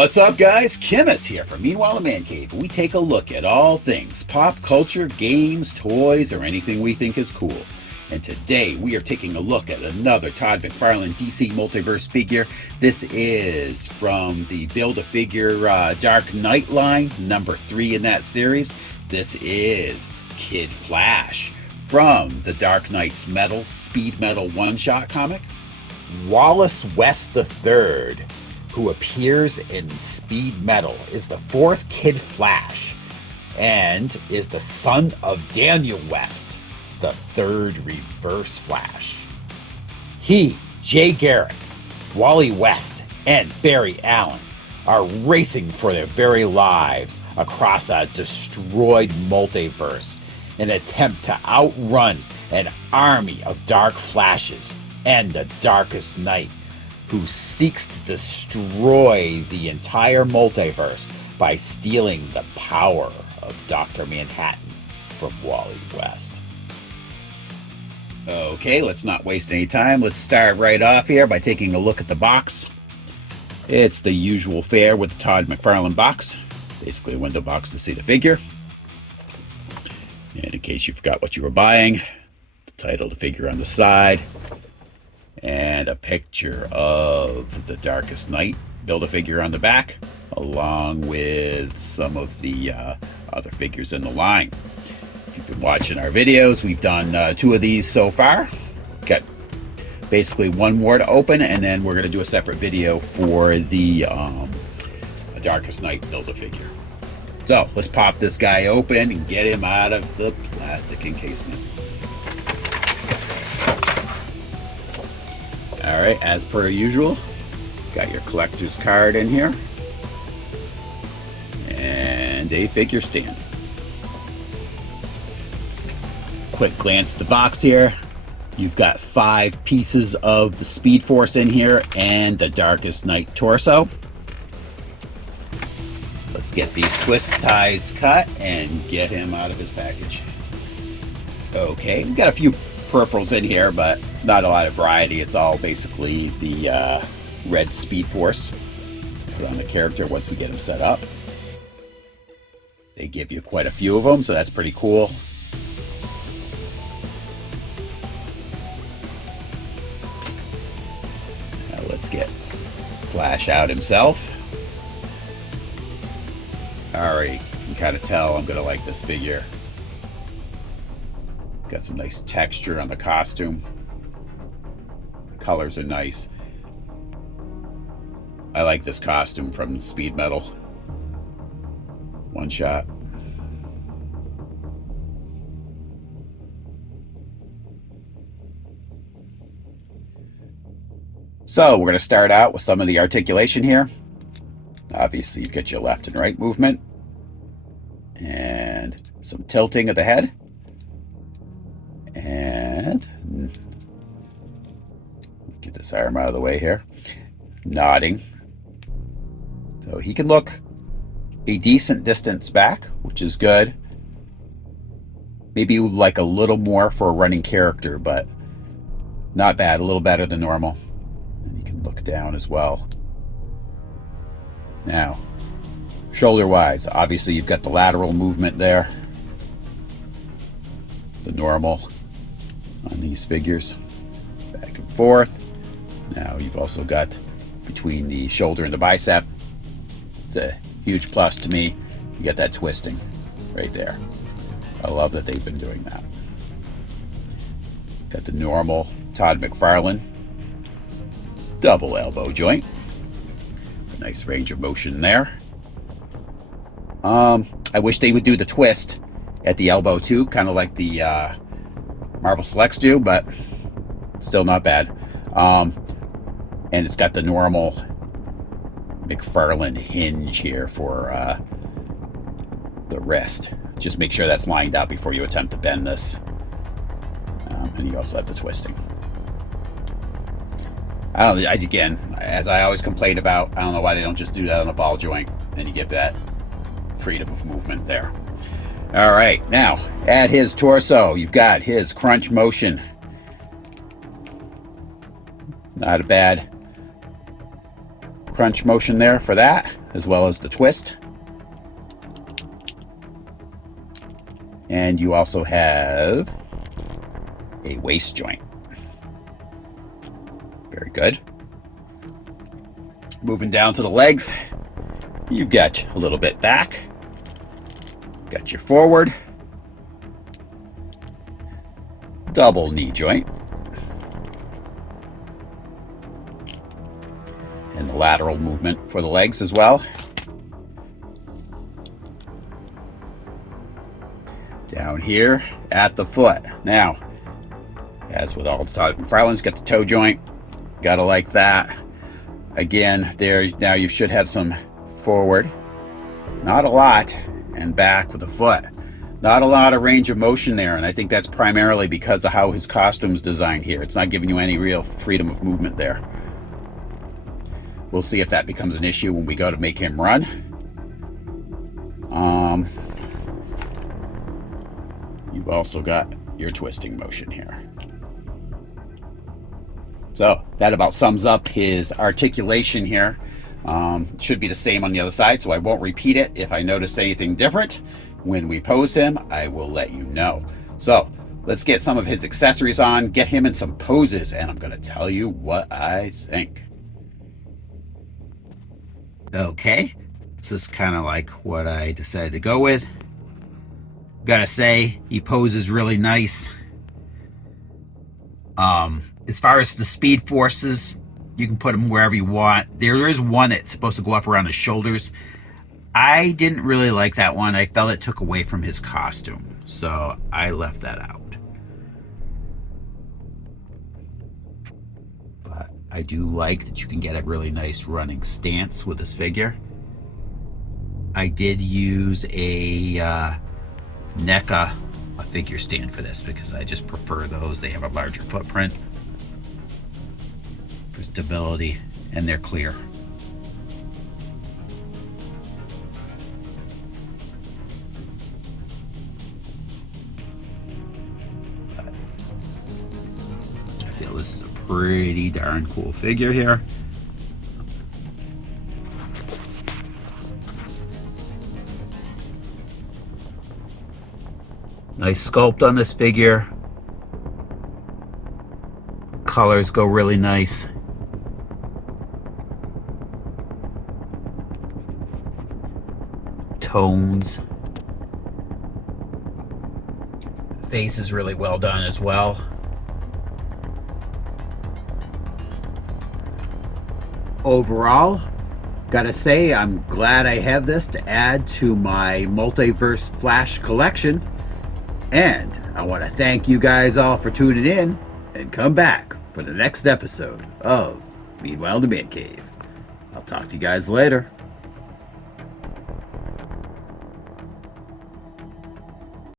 What's up, guys? Kimmis here from Meanwhile the Man Cave. We take a look at all things pop culture, games, toys, or anything we think is cool. And today we are taking a look at another Todd McFarlane DC Multiverse figure. This is from the Build-A-Figure Dark Knight line, number 3 in that series. This is Kid Flash from the Dark Knight's Metal Speed Metal one-shot comic. Wallace West III, who appears in Speed Metal, is the 4th Kid Flash and is the son of Daniel West, the 3rd Reverse Flash. He, Jay Garrick, Wally West, and Barry Allen are racing for their very lives across a destroyed multiverse in an attempt to outrun an army of Dark Flashes and the Darkest Knight, who seeks to destroy the entire multiverse by stealing the power of Dr. Manhattan from Wally West. Okay, let's not waste any time. Let's start right off here by taking a look at the box. It's the usual fare with the Todd McFarlane box. Basically a window box to see the figure. And in case you forgot what you were buying, the title of the figure on the side, and a picture of the Darkest Knight Build-A-Figure on the back, along with some of the other figures in the line. If you've been watching our videos, we've done 2 of these so far. Got basically 1 more to open, and then we're going to do a separate video for the Darkest Knight Build-A-Figure. So let's pop this guy open and get him out of the plastic encasement. Alright, as per usual, got your collector's card in here, and a figure stand. Quick glance at the box here. You've got 5 pieces of the Speed Force in here and the Darkest Knight torso. Let's get these twist ties cut and get him out of his package. Okay, we've got a few peripherals in here, but not a lot of variety. It's all basically the red Speed Force to put on the character once we get him set up. They give you quite a few of them, so that's pretty cool. Now let's get Flash out himself. Alright, you can kind of tell I'm gonna like this figure. Got some nice texture on the costume. Colors are nice. I like this costume from Speed Metal one shot. So we're going to start out with some of the articulation here. Obviously, you've got your left and right movement and some tilting of the head. And get this arm out of the way here. Nodding. So he can look a decent distance back, which is good. Maybe like a little more for a running character, but not bad. A little better than normal. And you can look down as well. Now, shoulder-wise, obviously you've got the lateral movement there. The normal on these figures, back and forth. Now you've also got between the shoulder and the bicep. It's a huge plus to me. You got that twisting right there. I love that they've been doing that. Got the normal Todd McFarlane double elbow joint. A nice range of motion there. I wish they would do the twist at the elbow too, kind of like the Marvel Selects do, but still not bad. And it's got the normal McFarlane hinge here for the wrist. Just make sure that's lined up before you attempt to bend this. And you also have the twisting. Again, as I always complain about, I don't know why they don't just do that on a ball joint, and you get that freedom of movement there. All right, now at his torso, you've got his crunch motion. Not a bad crunch motion there for that, as well as the twist. And you also have a waist joint. Very good. Moving down to the legs, you've got a little bit back, got your forward, double knee joint, and the lateral movement for the legs as well. Down here at the foot. Now, as with all the Todd McFarlane's, got the toe joint. Gotta like that. Again, now you should have some forward, not a lot, and back with the foot. Not a lot of range of motion there, and I think that's primarily because of how his costume's designed here. It's not giving you any real freedom of movement there. We'll see if that becomes an issue when we go to make him run. You've also got your twisting motion here. So that about sums up his articulation here. Should be the same on the other side, so I won't repeat it. If I notice anything different when we pose him, I will let you know. So let's get some of his accessories on, get him in some poses, and I'm going to tell you what I think. Okay, so this is kind of like what I decided to go with. Gotta say, he poses really nice. As far as the speed forces, you can put him wherever you want. There is one that's supposed to go up around his shoulders. I didn't really like that one. I felt it took away from his costume, so I left that out. But I do like that you can get a really nice running stance with this figure. I did use a NECA figure stand for this because I just prefer those. They have a larger footprint for stability, and they're clear. I feel this is a pretty darn cool figure here. Nice sculpt on this figure. Colors go really nice. Tones. The face is really well done as well. Overall, gotta say, I'm glad I have this to add to my Multiverse Flash collection. And I want to thank you guys all for tuning in, and come back for the next episode of Meanwhile in the Man Cave. I'll talk to you guys later.